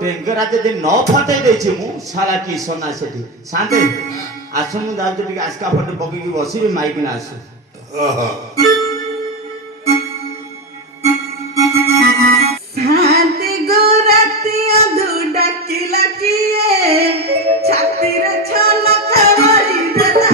टेंकरा जदि न फटे देछि मु सारा की सोना सेठी शांति आसनु दाउ टिके आस्का फटे पकी की बसिबे माइक ना आसु शांति गोराती अधु डाकिला किए छाती रे छलक मारी देता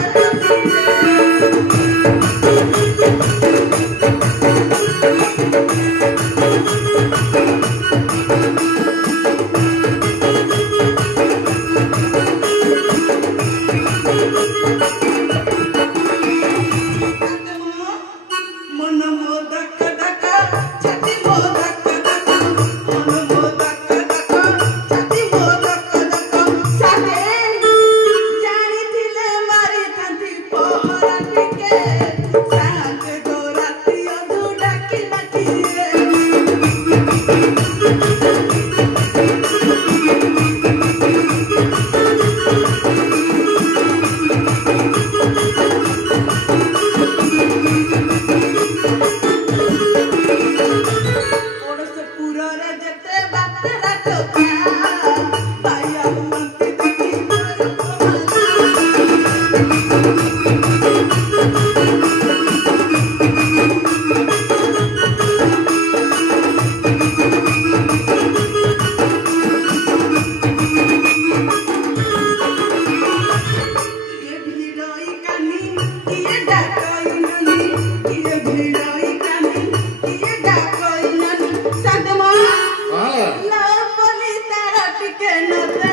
के न